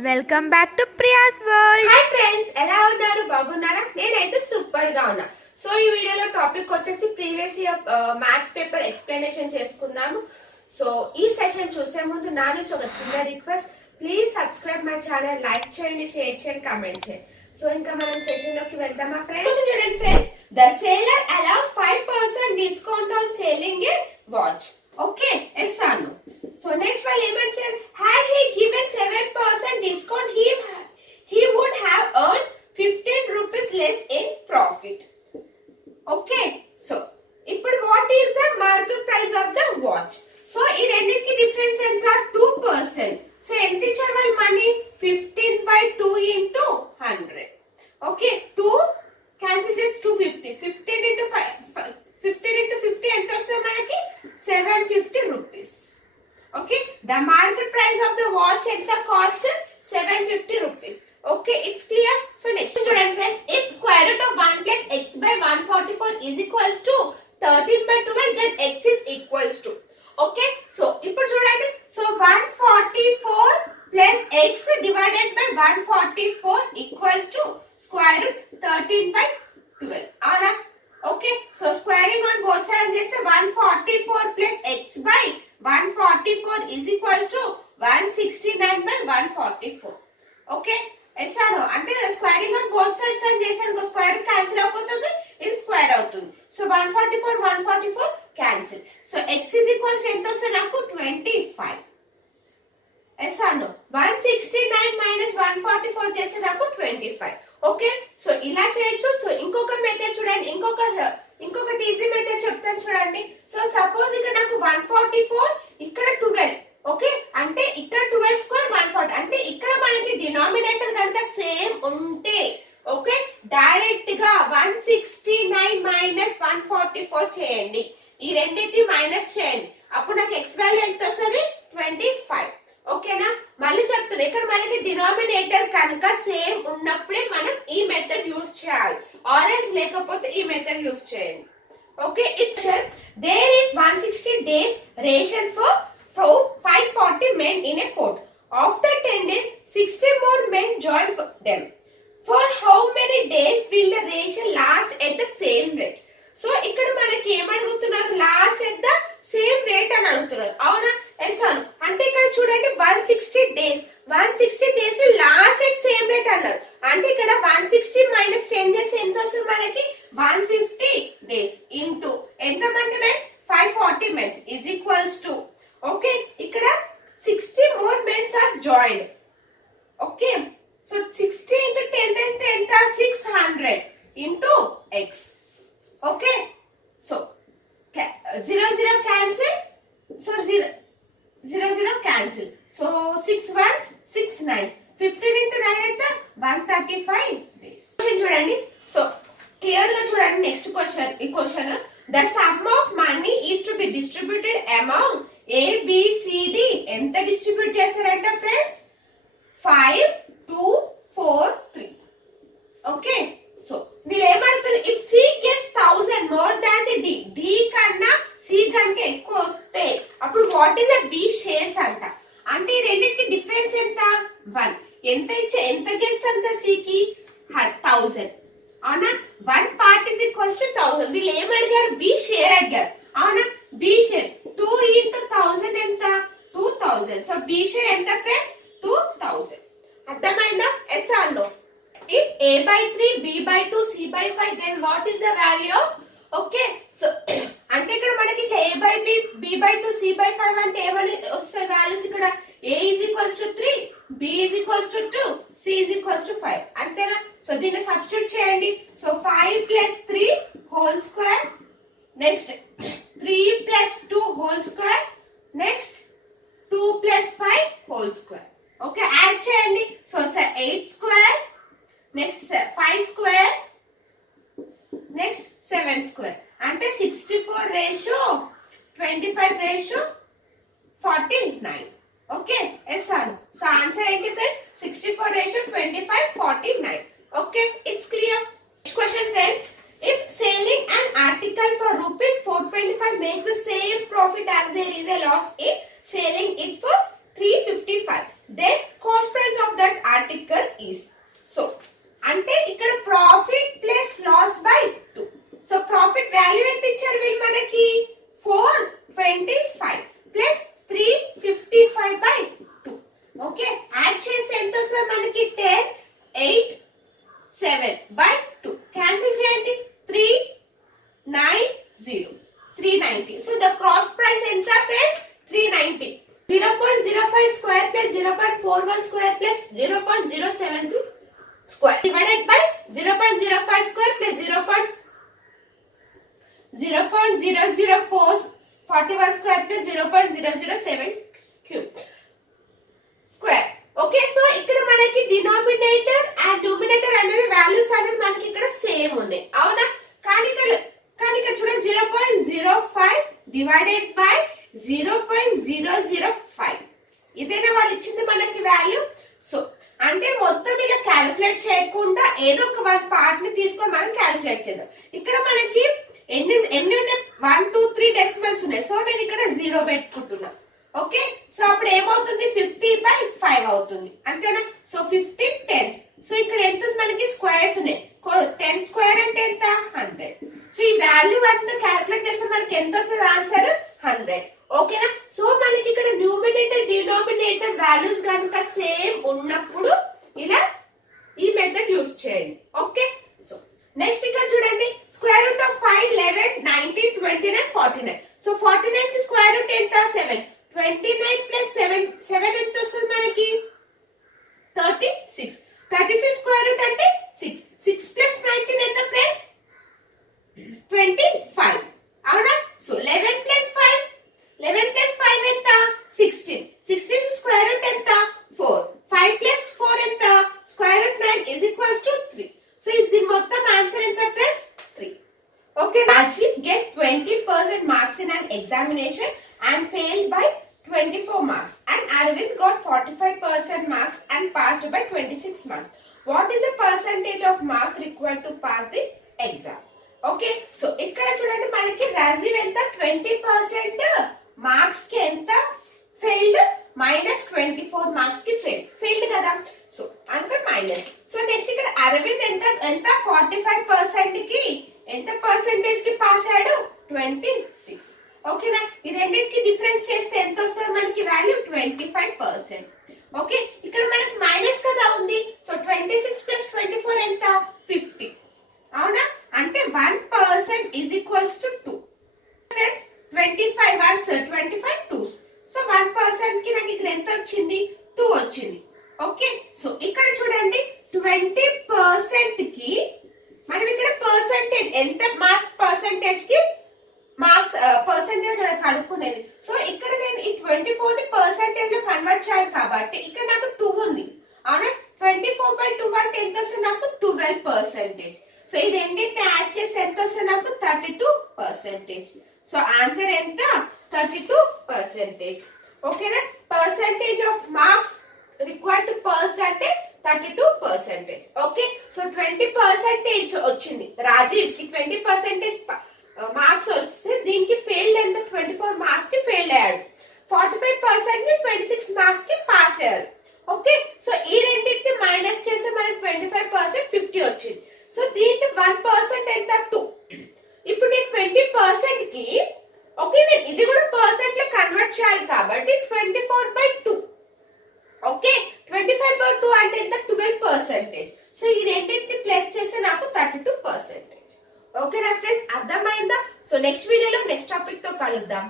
Welcome back to Priya's world. Hi friends, ఎలా ఉన్నారు? బాగున్నారా? నేనైతే సూపర్ గా ఉన్నా. సో ఈ వీడియోలో టాపిక్ వచ్చేసి previous year maths paper explanation చేసుకున్నాము. సో ఈ సెషన్ చూసే ముందు నా నుంచి ఒక చిన్న request, please subscribe my channel, like చేయండి, షేర్ చేయండి, కామెంట్ చేయండి. సో ఇంకా మనం సెషన్ లోకి వెళ్దామా ఫ్రెండ్స్? చూడండి friends, the seller allows 5% discount on selling a watch. Okay, yes or no? So next వాళ్ళు ఏమంటారు? had he given 7% discount, he would have earned 15 rupees less in profit. Okay, so ఇప్పుడు what is the market price of the watch? So ఈ రెండింటికి difference ఎంత? 2%. So ఎంత ఇచ్చారు వాళ్ళు money? 15/2 into 100. Okay, 2 cancel చేసి 250. 15 into 50 ఎంత వస్తుంది మనకి? 750 rupees. Okay, the market price of the watch at the cost 750 rupees. Okay, it's clear. So next student friends, if square root of 1 plus x by 144 is equals to 13/12, then x is equals to. Okay, so ఇప్పుడు చూడండి, so 144 plus x divided by 144 equals to square root 13/12. అవునా? Okay, so squaring on both sides చేస్తే 144 plus x by 144 is equals to 169/144. Okay, yes or no? అంటే squaring on both sides అని చేసాను, square cancel అయిపోతుంది, ఇది square అవుతుంది. So 144 cancel. So x is equals ఎంత వస్తుంది నాకు? 25. Yes or no? 169 minus 144 చేస్తే నాకు 25. ఓకే, సో ఇలా చేయొచ్చు. సో ఇంకొక మెథడ్ చూడండి, ఇంకొకటి ఈజీ మెథడ్ చెప్తాను చూడండి. సో సపోజ్ ఇక్కడ నాకు 144, ఇక్కడ 12. ఓకే, అంటే ఇక్కడ 12 స్క్వేర్ 140, అంటే ఇక్కడ మనకి డినామినేటర్ కనుక సేమ్ ఉంటే ఓకే, డైరెక్ట్ గా 169 minus 144 చేయండి. ఈ రెండింటి మైనస్ చేయండి, అప్పుడు నాకు x వాల్యూ ఎంత వస్తుంది? 25. ఓకేనా? మళ్ళీ చెప్తున్నా, ఇక్కడ మనకి డినామినేటర్ కనుక సేమ్ ఉన్నప్పుడే మనం ఈ మెథడ్ యూజ్ చేయాలి, ఆరెంజ్ లేకపోతే ఈ మెథడ్ యూజ్ చేయండి. Okay, it's there is 160 days ration for 540 men in a fort. After 10 days 60 more men joined them. For how many days will the ration last at the same rate? So ఇక్కడ మనకి ఏమడుగుతున్నారు? Last at the same rate అని అడుగుతున్నారు, అవునా? Yes అను. అంటే ఇక్కడ చూడండి 160 days last at same rate అన్నారు. అంటే ఇక్కడ 160 minus 10 చేస్తే ఎంత వస్తుంది మనకి? 150 days ఇంటూ ఎంత మంది mens? 540 mens is equals to. Okay, ఇక్కడ 60 more men are joined. Okay, so 60 into 10 ఎంత? 600 into x. Okay, so 0 cancel, so 0 cancel. So 6 ones 6 nines, 15 into 9 ఎంత? 135 days. చూడండి, సో క్లియర్ గా చూడండి. నెక్స్ట్ క్వశ్చన్, ఈ క్వశ్చన్, the sum of money is to be distributed among ABCD. ఎంత distribute చేశారంట friends? 5 2 4 3. Okay, so వీళ్ళు ఏమడుతున్నారు? If C gets 1000 more than the D, D కన్నా C కనుక ఎక్కువ వస్తే అప్పుడు what is the B shares అంట. అంటే ఈ రెండింటికి డిఫరెన్స్ ఎంత? 1. ఎంత గెట్స్ అంత C కి? 1000. అవునా? 1 part is equals to 1000. వీళ్ళు ఏమడిగారు? B షేర్ అడిగారు, అవునా? B షేర్ 2 into 1000 ఎంత? 2000. సో B షేర్ ఎంత ఫ్రెండ్స్? 2000. అర్థమైందా? Yes or no? If A/3, B/2, C/5, then what is the value of? Okay, so అంటే ఇక్కడ మనకి ఇట్లా A/B, B/2, C/5 అంటే ఏమని వస్తాయి వాల్యూస్? ఇక్కడ A is equals to 3, B is equals to 2, C is equals to 5. అంతేనా? So దీన్ని సబ్స్టిట్యూట్ చేయండి. So 5 plus 3 whole square, next 3 plus 2 whole square, next 2 plus 5 whole square. Okay, add చేయండి. So 8 square, next 5 square, next 7 square. అంటే 64:25:49. Okay, yes or? So answer ఏంటి friends? 64:25:49. Okay, it's clear. Next question friends, if selling an article for rupees 425 makes the same profit as there is a loss in selling it for 355, then cost price of that is. So అంటే ఇక్కడ profit plus loss by 2. So profit value ఎంత ఇచ్చారు వీళ్ళు మనకి 425 plus 355 by 2. Okay, add చేస్తే ఎంత వస్తుంది మనకి 10 8 7 బై 2. క్యాన్సిల్ చేయండి 390. సో ద క్రాస్ ప్రైస్ ఎంత friends 390. 0.05 square plus 0.41 square plus 0.072 square divided by 0.05 square plus 0.004 41 square plus 0.007 cube square. Okay, so ఇక్కడ మనకి డినామినేటర్ అండ్ న్యూమినేటర్ అనేది వాల్యూస్ అనేది మనకి ఇక్కడ సేమ్ ఉన్నాయి అవునా. కానీ ఇక్కడ చూడండి 0.05 డివైడెడ్ బై 0.005 ఇదేనా వాళ్ళు ఇచ్చింది మనకి వాల్యూ. సో అంటే మొత్తం ఇలా క్యాలిక్యులేట్ చేయకుండా ఏదో ఒక వన్ పార్ట్ ని తీసుకొని మనం క్యాలిక్యులేట్ చేద్దాం. ఇక్కడ మనకి ఎన్ని ఉన్నాయి 1 2 3 డెసిమల్స్ ఉన్నాయి. సో నేను ఇక్కడ 0 పెట్టుకుంటున్నా. ఓకే, సో అప్పుడు ఏమవుతుంది 50/5 అవుతుంది అంతేనా. సో 15 10. సో ఇక్కడ ఎంత ఉంది మనకి స్క్వేర్స్ ఉన్నాయి. 10 స్క్వేర్ అంటే ఎంత 100. సో ఈ వాల్యూ అంతా క్యాలిక్యులేట్ చేస్తే మనకి ఎంత వస్తుంది ఆన్సర్ 100. ఓకేనా. సో మనకి ఇక్కడ న్యూమినేటర్ డినామినేటర్ వాల్యూస్ కనుక సేమ్ ఉన్నప్పుడు ఇలా ఈ మెథడ్ యూస్ చేయండి. ఓకే, సో నెక్స్ట్ ఇక్కడ చూడండి స్క్వేర్ రూట్ ఆఫ్ 5 11 19 29 49. సో 49 కి స్క్వేర్ రూట్ ఎంత 7. 29 ప్లస్ 7 ఎంత వస్తుంది మనకి 36. 36 స్క్వేర్ రూట్ అంటే 6. 6 ప్లస్ 19 ఎంత ఫ్రెండ్స్ 25 అవునా. సో 11 ప్లస్ 5 ఎంత 16. 16 స్క్వేర్ రూట్ ఎంత 4. 5 ప్లస్ 4 ఎంత square root 9 is equals to 3. So ఇది మొత్తం ఆన్సర్ ఎంత friends 3. Okay, Rajiv get 20% marks in an examination and failed by 24 marks, and Arvind got 45% marks and passed by 26 marks. What is the percentage of marks required to pass the exam? Okay, so ఇక్కడ చూడండి మనకి రాజీవ్ ఎంత 20% marks కి ఎంత failed -24 marks కి failed కదా. So అందుకని minus. So next ఇక్కడ అరవింద్ ఎంత 45% కి ఎంత పర్సెంటేజ్ కి పాస్ అయ్యాడు 26. ఓకేనా. ఈ రెండింటికి డిఫరెన్స్ చేస్తే ఎంత వస్తుంది మనకి వాల్యూ 25%. ఓకే, ఇక్కడ మనకి మైనస్ కదా ఉంది. సో 26 ప్లస్ 24 ఎంత 50 అవునా. అంటే 1% is equals to 2. Friends 25 1s 25 2s. So 1% కి నాకు ఇక్కడ ఎంత వచ్చింది 2 వచ్చింది. ఓకే, సో ఇక్కడ చూడండి 20% కి మనం ఇక్కడ పర్సెంటేజ్ ఎంత మార్క్స్ పర్సెంటేజ్ కి మార్క్స్ పర్సెంటేజ్ కదా కనుక్కునేది. సో ఇక్కడ నేను ఈ 24 ని పర్సెంటేజ్ లో కన్వర్ట్ చేయాలి కాబట్టి ఇక్కడ నాకు 2 ఉంది అవునా. 24/2 అంటే ఎంత వస్తుంది నాకు 12%. సో ఈ రెండింటిని యాడ్ చేసి ఎంత వస్తుంది నాకు 32%. సో ఆన్సర్ ఎంత 32%. ఓకేనా. Percentage of marks required to pass అంటే 32%. ఓకే, సో 20% వచ్చింది రాజీవ్ కి 20% మార్క్స్ వస్తే దీనికి ఫెయిల్డ్ ఎంత 24 మార్క్స్ కి ఫెయిల్డ్ అయ్యాడు. 45% ని 26 మార్క్స్ కి పాస్ అయ్యారు. ఓకే, సో ఈ రెండింటిని మైనస్ చేస్తే మనకి 25% 50 వచ్చింది. సో దీంట్లో 1% ఎంత 2. ఇప్పుడు నేను 20% కి ఓకే నేను ఇది కూడా పర్సెంట్ లో కన్వర్ట్ చేయాలి కాబట్టి 24/2. ఓకే, 25/2 అంటే ఎంత 12%. సో ఈ రెండింటిని ప్లస్ చేస్తే నాకు 32%. ఓకేనా ఫ్రెండ్స్, అర్థమైందా. సో నెక్స్ట్ వీడియోలో నెక్స్ట్ టాపిక్ తో కలుద్దాం.